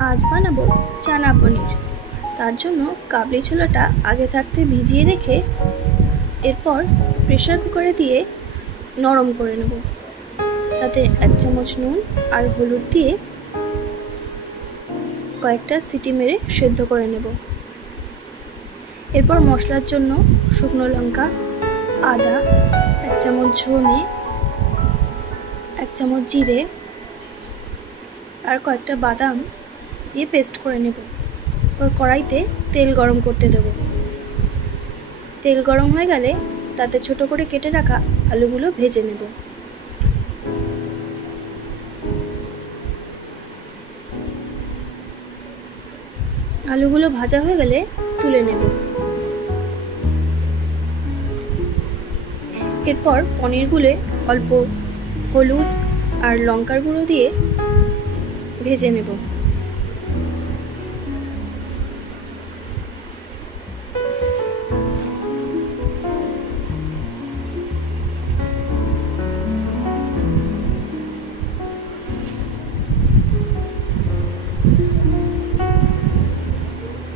আজ বানাবো চানা পনির। তার জন্য কাবলি ছোলাটা আগে থাকতে ভিজিয়ে রেখে এরপর প্রেসার কুকারে দিয়ে নরম করে নেব। তাতে 1 চামচ নুন আর হলুদ দিয়ে কয়েকটা সিটি মেরে সেদ্ধ করে নেব। এরপর মশলার জন্য শুকনো লঙ্কা, আদা, 1 চামচ ধনে, 1 চামচ জিরে আর কয়েকটা বাদাম দিয়ে পেস্ট করে নেব। এরপর কড়াইতে তেল গরম করতে দেব। তেল গরম হয়ে গেলে তাতে ছোট করে কেটে রাখা আলুগুলো ভেজে নেব। আলুগুলো ভাজা হয়ে গেলে তুলে নেব। এরপর পনিরগুলো অল্প হলুদ আর লঙ্কার গুঁড়ো দিয়ে ভেজে নেব।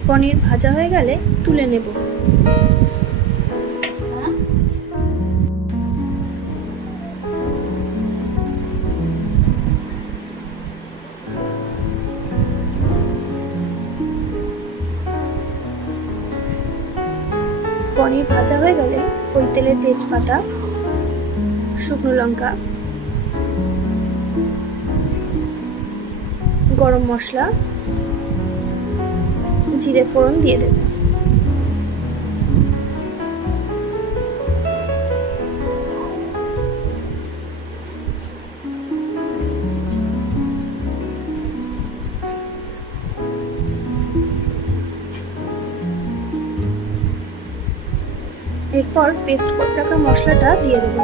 পনির ভাজা হয়ে গেলে তুলে নেব। পনির ভাজা হয়ে গেলে ওই তেলে তেজপাতা, শুকনো লঙ্কা, গরম মশলা, জিরে ফোড়ন দিয়ে দেব। এরপর পেস্ট করে রাখা মশলাটা দিয়ে দেব।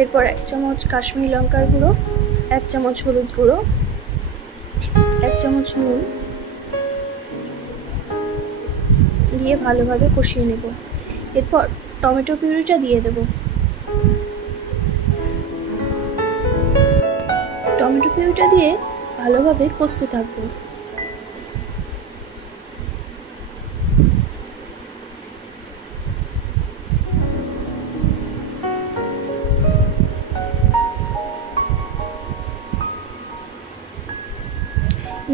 এরপর 1 চামচ কাশ্মীরি লঙ্কার গুঁড়ো, 1 চামচ হলুদ গুঁড়ো, 1 চামচ নুন দিয়ে ভালোভাবে কষিয়ে নেব। এরপর টমেটো পিউরিটা দিয়ে দেব। টমেটো পিউরিটা দিয়ে ভালোভাবে কষতে থাকবো।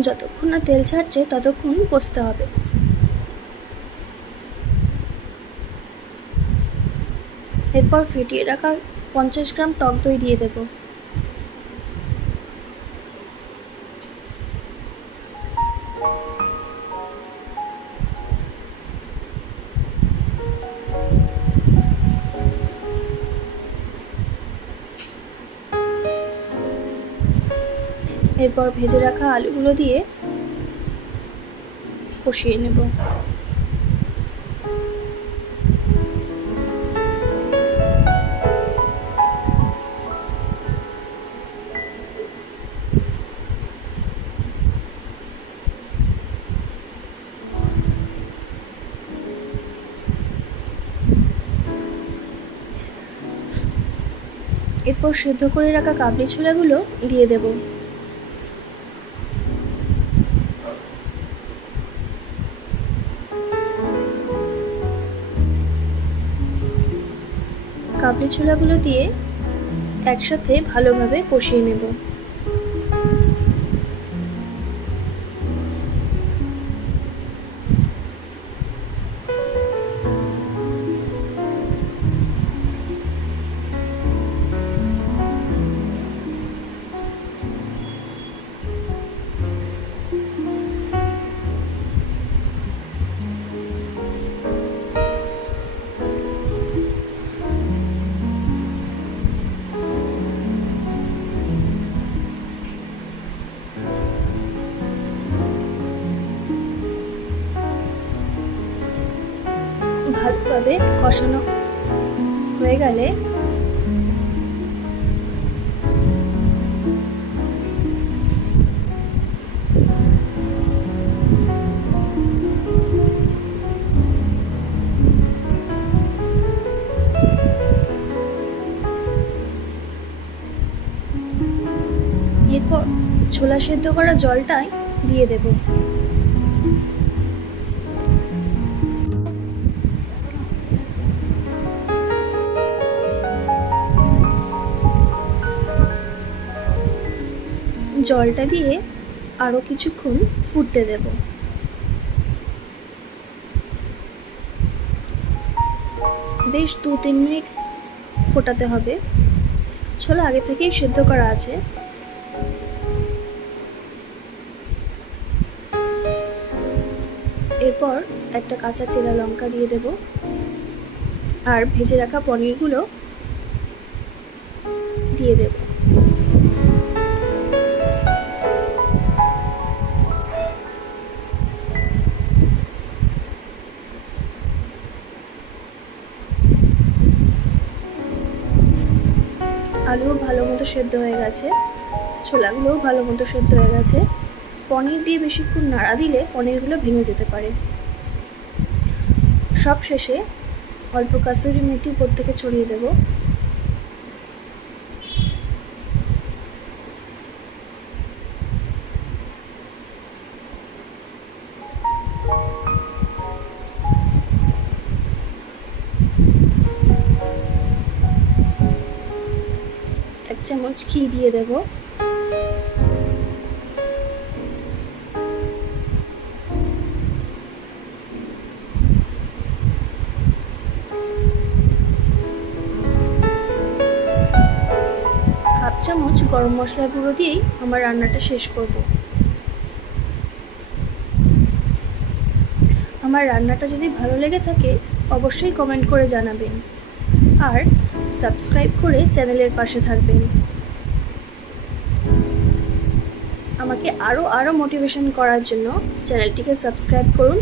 যতক্ষণ না তেল ছাড়ছে ততক্ষণ কষতে হবে। এরপর ফেটিয়ে রাখা 50 গ্রাম টক দই দিয়ে দেব। এরপর ভেজে রাখা আলুগুলো দিয়ে কষিয়ে নেব। এরপর সেদ্ধ করে রাখা কাবলি ছোলাগুলো দিয়ে দেব। কাবলি ছোলাগুলো দিয়ে একসাথে ভালোভাবে কষিয়ে নেব। ভালোভাবে কষানো হয়ে গেলে এরপর ছোলা সেদ্ধ করা জলটাই দিয়ে দেব। জলটা দিয়ে আরো কিছুক্ষণ ফুটতে দেব। বেশ 2-3 মিনিট ফোটাতে হবে। ছোলা আগে থেকেই সেদ্ধ করা আছে। এরপর একটা কাঁচা চেরা লঙ্কা দিয়ে দেব আর ভেজে রাখা পনিরগুলো দিয়ে দেব। আলুও ভালো মতো সেদ্ধ হয়ে গেছে, ছোলাগুলোও ভালো মতো সেদ্ধ হয়ে গেছে। পনির দিয়ে বেশিক্ষণ নাড়া দিলে পনিরগুলো ভেঙে যেতে পারে। সব শেষে অল্প কাসুরি মেথি উপর থেকে ছড়িয়ে দেব। এক চামচ ঘি দিয়ে দেব। হাফ চামচ গরম মশলা গুঁড়ো দিয়েই আমার রান্নাটা শেষ করব। আমার রান্নাটা যদি ভালো লেগে থাকে অবশ্যই কমেন্ট করে জানাবেন আর সাবস্ক্রাইব করে চ্যানেলের পাশে থাকবেন। আমাকে আরো মোটিভেশন করার জন্য চ্যানেলটিকে সাবস্ক্রাইব করুন,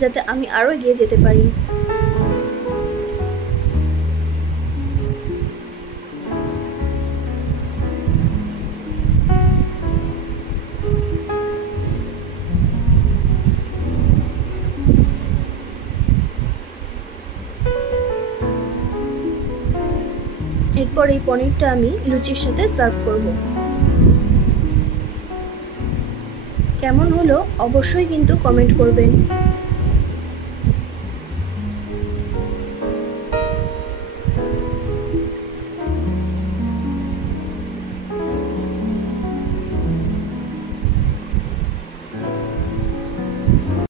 যাতে আমি আরো এগিয়ে যেতে পারি। এরপর এই পনিরটা আমি লুচির সাথে সার্ভ করব। কেমন হলো অবশ্যই কিন্তু কমেন্ট করবেন।